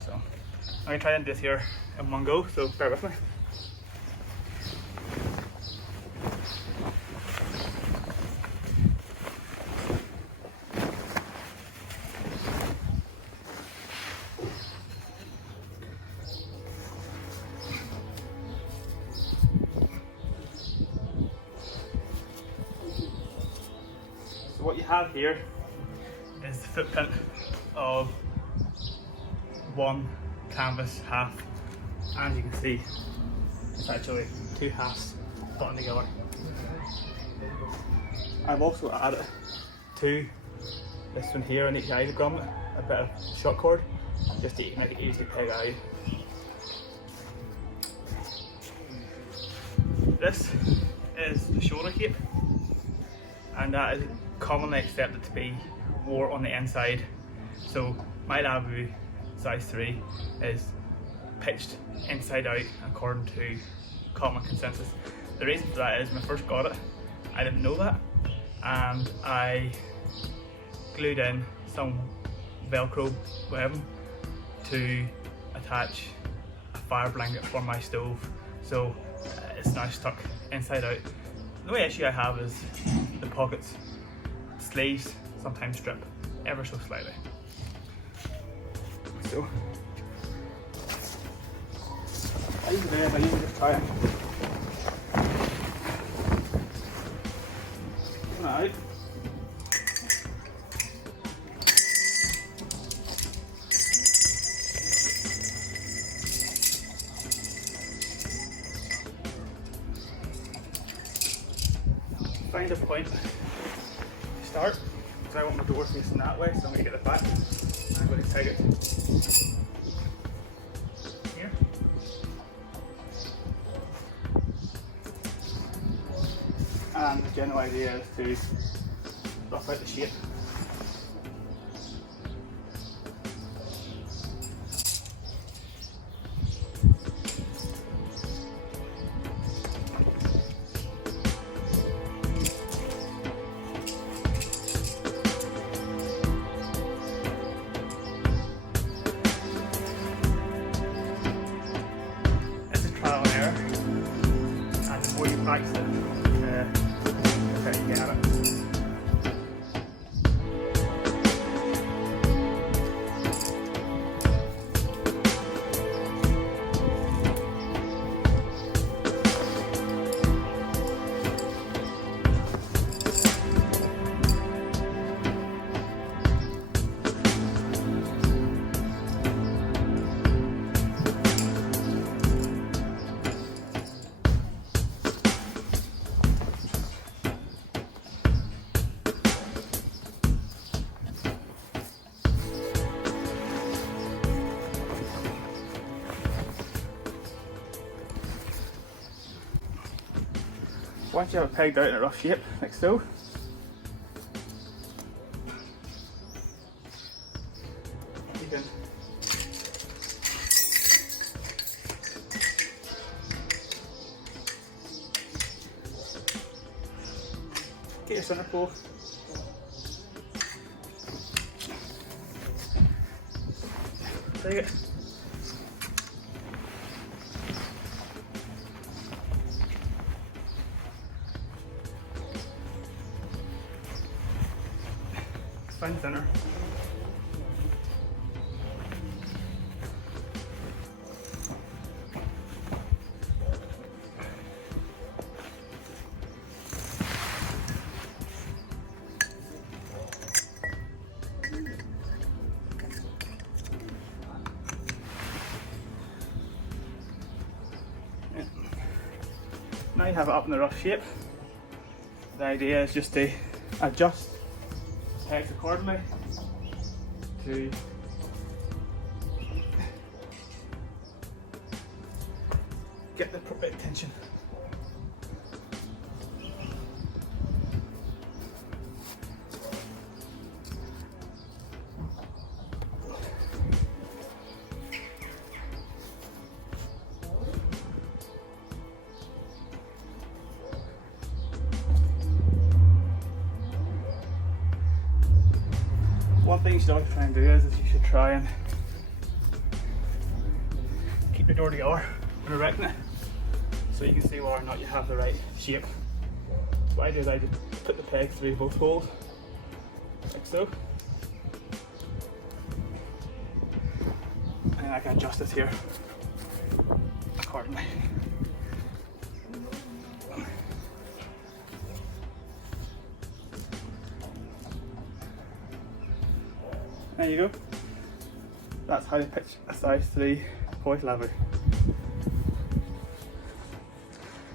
So I'm going to try and do this here in one go, so bear with me. So what you have here is the footprint of one canvas half, and you can see it's actually two halves buttoned together. I've also added to this one here on each side of the grommet a bit of shot cord just to make it easy to peg out. This is the shoulder cape, and that is commonly accepted to be wore on the inside. So my Lavvu size 3 is pitched inside out according to common consensus. The reason for that is when I first got it, I didn't know that, and I glued in some Velcro webbing to attach a fire blanket for my stove, so it's now stuck inside out. The only issue I have is the pockets. Sleeves sometimes strip ever so slightly. So I usually just try it. Right. Find a point to start, because I want my door facing that way, so I'm going to get it back and I'm going to peg it here. And the general idea is to rough out the shape. And the more you practice it, the better you get at it. Once you have it pegged out in a rough shape, like so, you can get your center pole, take it, find the center. Now you have it up in the rough shape. The idea is just to adjust pegs accordingly to get the appropriate tension. One thing you should always try and do is you should try and keep your door together when erecting it, so you can see whether or not you have the right shape. So what I do is I just put the pegs through both holes, like so. And then I can adjust this here accordingly. There you go. That's how you pitch a size 3 Polish Lavvu.